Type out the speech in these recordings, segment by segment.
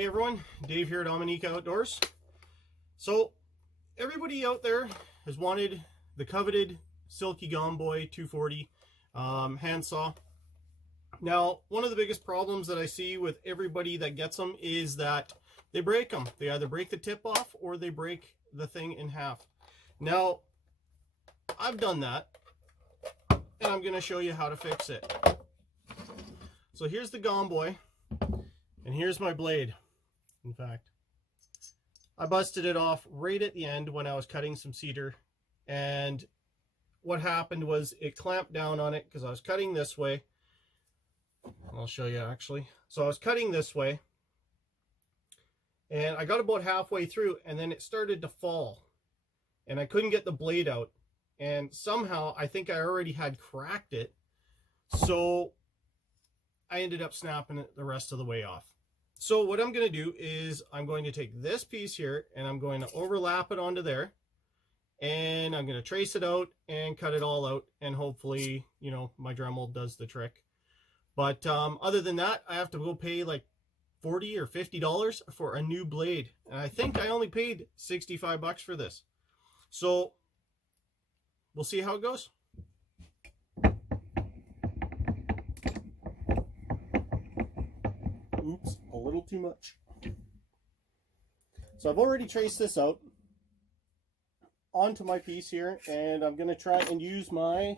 Hey everyone, Dave here at Omineca Outdoors. So everybody out there has wanted the coveted Silky Gomboy 240 handsaw. Now, one of the biggest problems that I see with everybody that gets them is that they break them. They either break the tip off or they break the thing in half. Now, I've done that and I'm going to show you how to fix it. So here's the Gomboy and here's my blade. In fact, I busted it off right at the end when I was cutting some cedar, and what happened was it clamped down on it because I was cutting this way. I'll show you actually. So I was cutting this way and I got about halfway through and then it started to fall and I couldn't get the blade out, and somehow I think I already had cracked it, so I ended up snapping it the rest of the way off. So what I'm going to do is I'm going to take this piece here and I'm going to overlap it onto there, and I'm going to trace it out and cut it all out, and hopefully, you know, my Dremel does the trick. But other than that, I have to go pay like $40 or $50 for a new blade, and I think I only paid 65 bucks for this. So we'll see how it goes. Oops, a little too much. So I've already traced this out onto my piece here, and I'm going to try and use my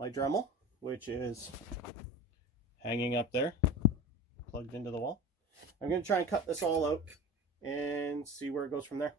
Dremel, which is hanging up there, plugged into the wall. I'm going to try and cut this all out and see where it goes from there.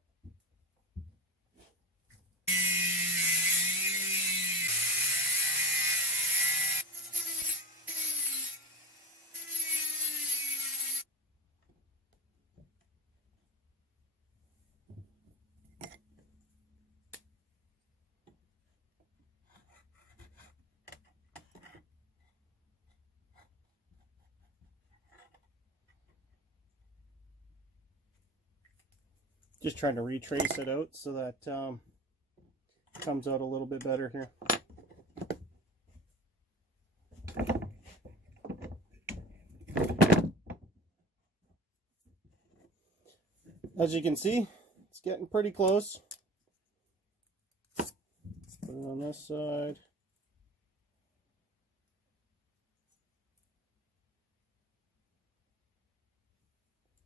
Just trying to retrace it out so that it comes out a little bit better here. As you can see, it's getting pretty close. Put it on this side.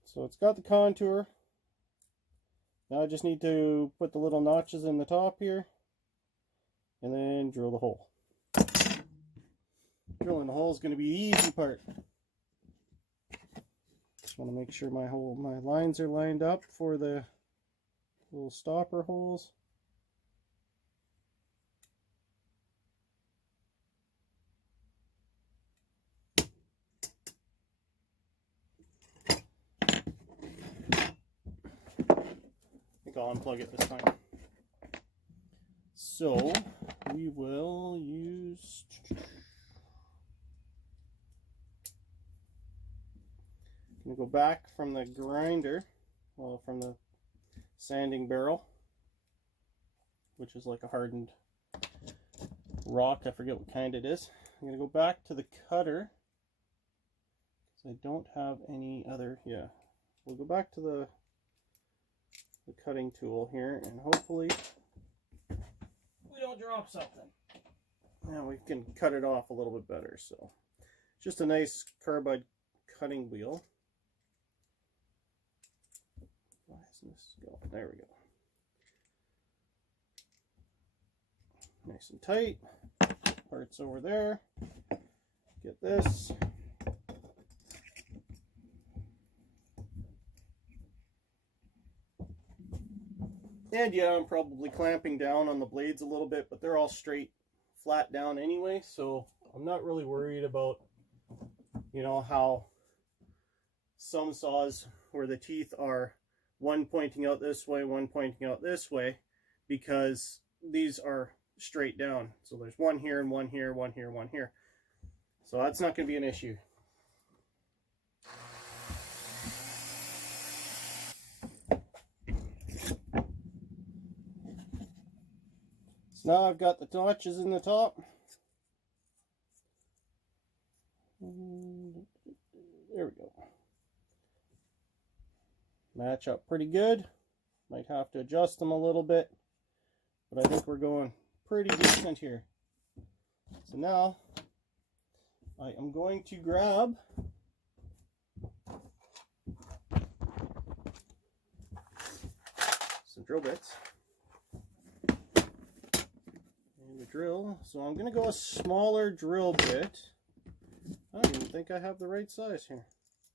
So it's got the contour. Now I just need to put the little notches in the top here and then drill the hole. Drilling the hole is going to be the easy part. Just want to make sure my lines are lined up for the little stopper holes. I'll unplug it this time. So we will use, I'm going to go back from the grinder, well, from the sanding barrel, which is like a hardened rock. I forget what kind it is. I'm going to go back to the cutter because I don't have any other. Yeah, we'll go back to the cutting tool here, and hopefully we don't drop something. Now we can cut it off a little bit better. So just a nice carbide cutting wheel. Why isn't this going? There we go. Nice and tight. Parts over there. Get this. And yeah, I'm probably clamping down on the blades a little bit, but they're all straight, flat down anyway, so I'm not really worried about, you know, how some saws where the teeth are one pointing out this way, one pointing out this way, because these are straight down. So there's one here and one here, one here, one here. So that's not going to be an issue. Now I've got the notches in the top. There we go. match up pretty good. Might have to adjust them a little bit, but I think we're going pretty decent here. So now I am going to grab some drill bits and a drill. So I'm going to go a smaller drill bit. I don't even think I have the right size here.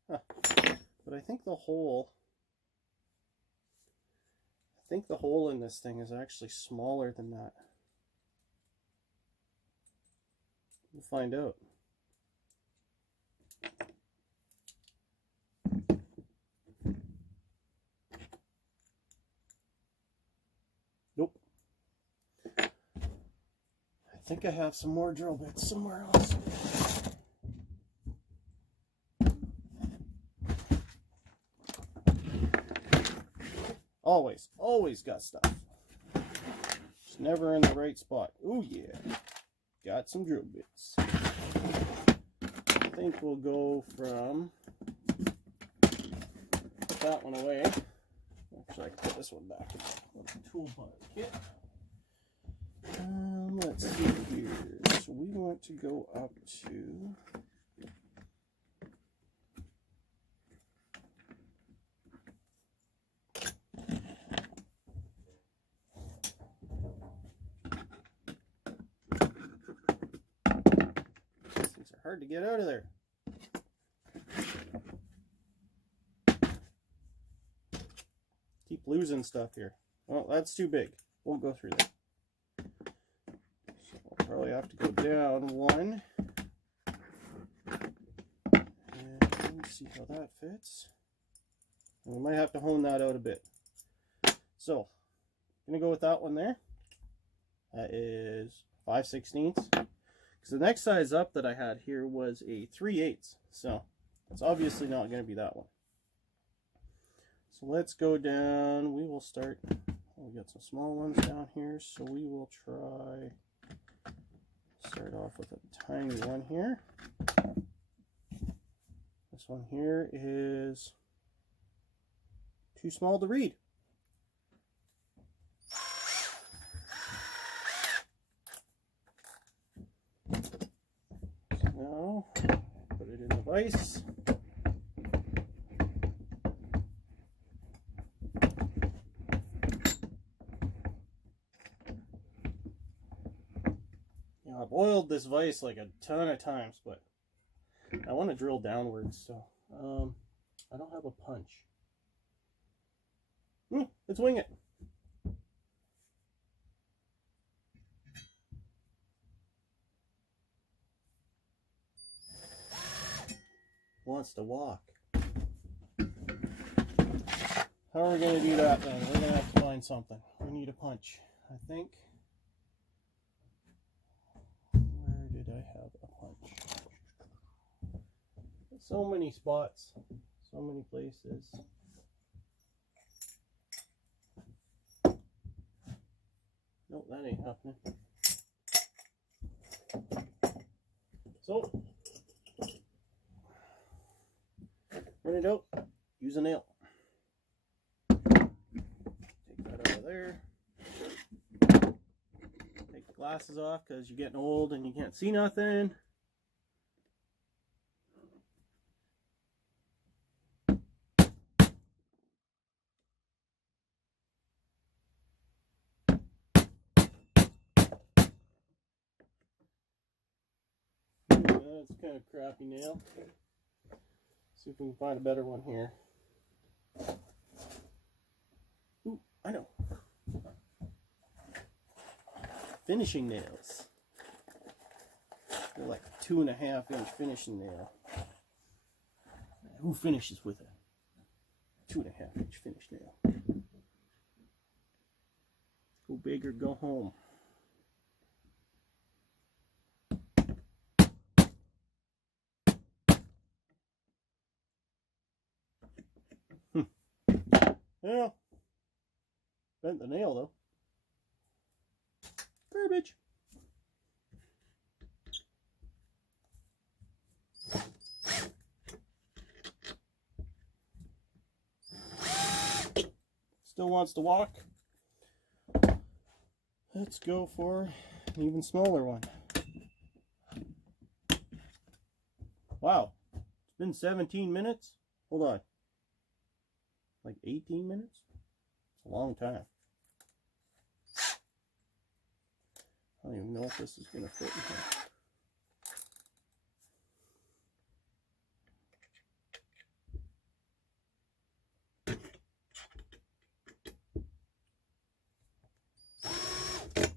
Huh. But I think the hole in this thing is actually smaller than that. We'll find out. Nope. I think I have some more drill bits somewhere else. Always got stuff. Just never in the right spot. Oh yeah. Got some drill bits. I think we'll go from, put that one away. Actually, I can put this one back in the toolbar kit. Let's see here. So we want to go up to hard to get out of there. Keep losing stuff here. Oh, that's too big. Won't go through there. So I'll probably have to go down one. And see how that fits. And we might have to hone that out a bit. So, I'm going to go with that one there. That is 5/16. Because the next size up that I had here was a 3/8, so it's obviously not going to be that one. So let's go down. We will start. We got some small ones down here, so we will start off with a tiny one here. This one here is too small to read. Now, put it in the vise. I've oiled this vise like a ton of times, but I want to drill downwards, so I don't have a punch. Let's wing it. Wants to walk. How are we going to do that then? We're going to have to find something. We need a punch, I think. Where did I have a punch? So many spots, so many places. Nope, that ain't happening. So, run it out, use a nail. Take that out of there. Take the glasses off because you're getting old and you can't see nothing. That's kind of crappy nail. See if we can find a better one here. Ooh, I know. Finishing nails. They're like a 2.5-inch finishing nail. Who finishes with a 2.5-inch finish nail? Go big or go home. Well, bent the nail though. Garbage. wants to walk, let's go for an even smaller one. Wow, it's been 17 minutes. Hold on. Like 18 minutes? It's a long time. I don't even know if this is going to fit in here.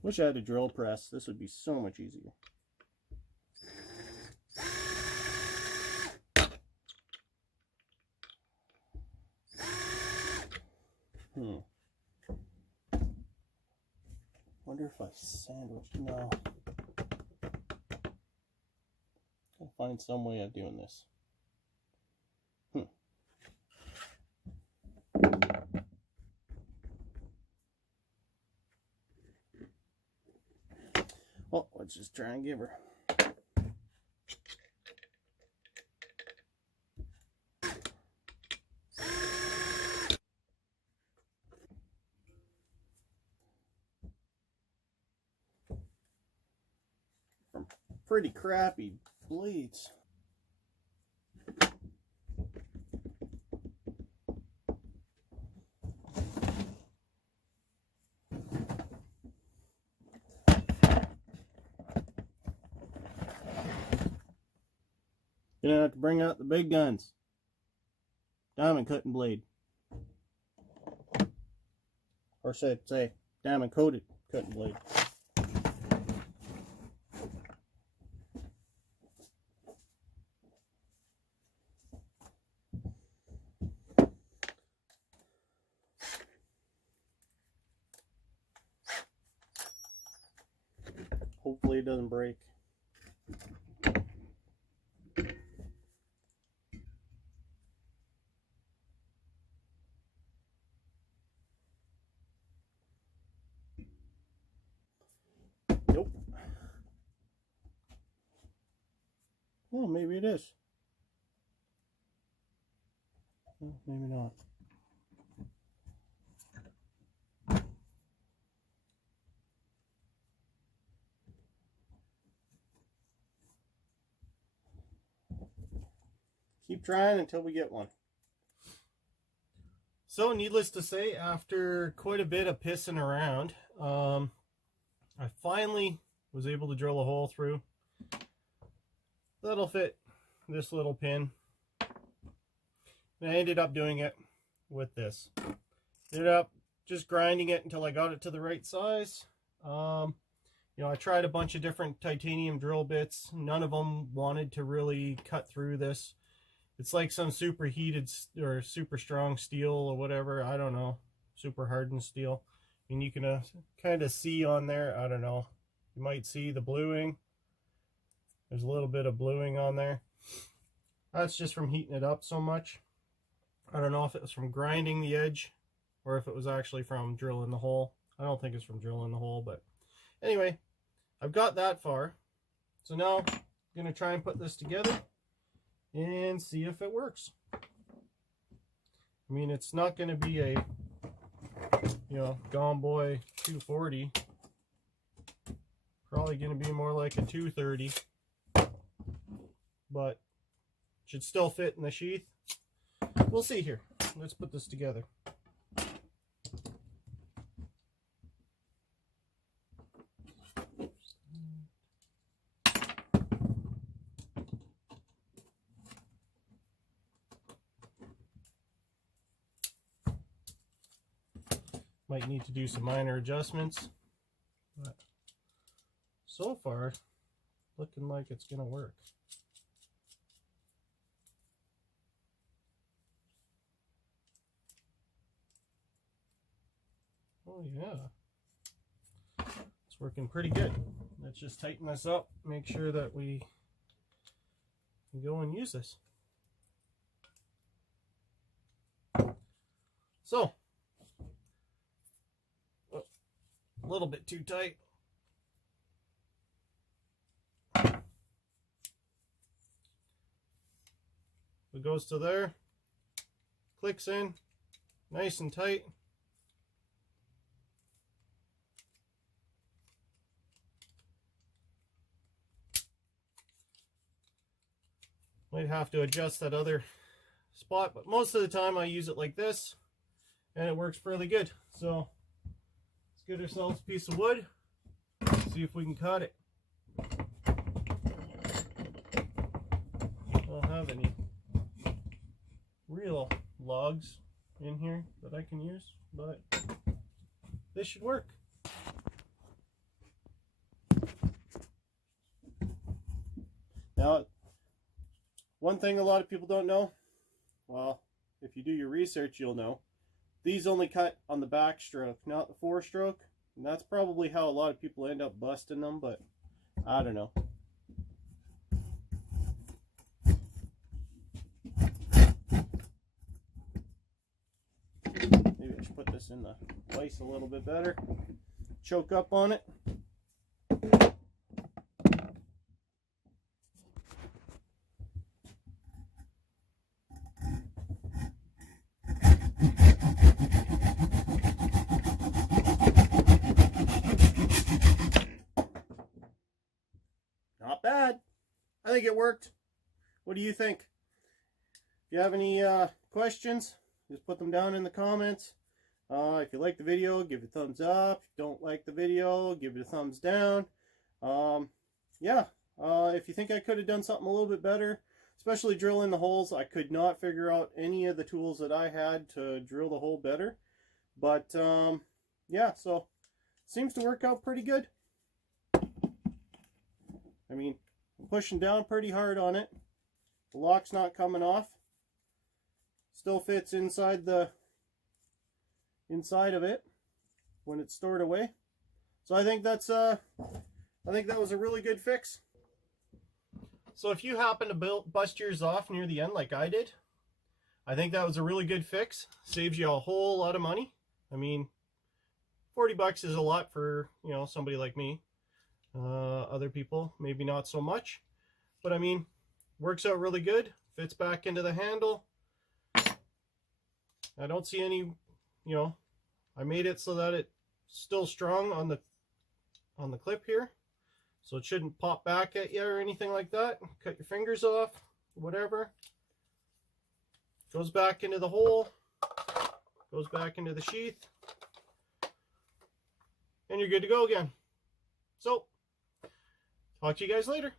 Wish I had a drill press. This would be so much easier. Wonder if I sandwiched. No. Gotta find some way of doing this. Well, let's just try and give her. Pretty crappy blades. Gonna have to bring out the big guns. Diamond cutting blade. Or should I say diamond coated cutting blade. Hopefully it doesn't break. Nope. Well, maybe it is. Well, maybe not. Keep trying until we get one. So, needless to say, after quite a bit of pissing around, I finally was able to drill a hole through. That'll fit this little pin. And I ended up doing it with this. Ended up just grinding it until I got it to the right size. You know, I tried a bunch of different titanium drill bits. None of them wanted to really cut through this. It's like some super heated or super strong steel or whatever. I don't know. Super hardened steel. And you can kind of see on there. I don't know. You might see the bluing. There's a little bit of bluing on there. That's just from heating it up so much. I don't know if it was from grinding the edge or if it was actually from drilling the hole. I don't think it's from drilling the hole, but anyway, I've got that far. So now I'm going to try and put this together and see if it works. I mean, it's not going to be a, you know, Gomboy 240. Probably going to be more like a 230. But should still fit in the sheath. We'll see here. Let's put this together. Might need to do some minor adjustments, but so far looking like it's gonna work. Oh yeah, it's working pretty good. Let's just tighten this up, make sure that we can go and use this. So, a little bit too tight. It goes to there, clicks in, nice and tight. Might have to adjust that other spot, but most of the time I use it like this and it works fairly good. So let's get ourselves a piece of wood, see if we can cut it. I don't have any real logs in here that I can use, but this should work. Now, one thing a lot of people don't know, well, if you do your research, you'll know, these only cut on the back stroke, not the four-stroke, and that's probably how a lot of people end up busting them, but I don't know. Maybe I should put this in the vise a little bit better. Choke up on it. Not bad. I think it worked. What do you think? If you have any questions, just put them down in the comments. If you like the video, give it a thumbs up. If you don't like the video, give it a thumbs down. Yeah, if you think I could have done something a little bit better, especially drilling the holes, I could not figure out any of the tools that I had to drill the hole better. But yeah, so seems to work out pretty good. I mean, I'm pushing down pretty hard on it. The lock's not coming off. Still fits inside the inside of it when it's stored away. So I think that's I think that was a really good fix. So if you happen to bust yours off near the end like I did, I think that was a really good fix. Saves you a whole lot of money. I mean, 40 bucks is a lot for, you know, somebody like me. Other people, maybe not so much. But I mean, works out really good. Fits back into the handle. I don't see any, you know, I made it so that it's still strong on the clip here. So it shouldn't pop back at you or anything like that. Cut your fingers off, whatever. Goes back into the hole. Goes back into the sheath. And you're good to go again. So, talk to you guys later.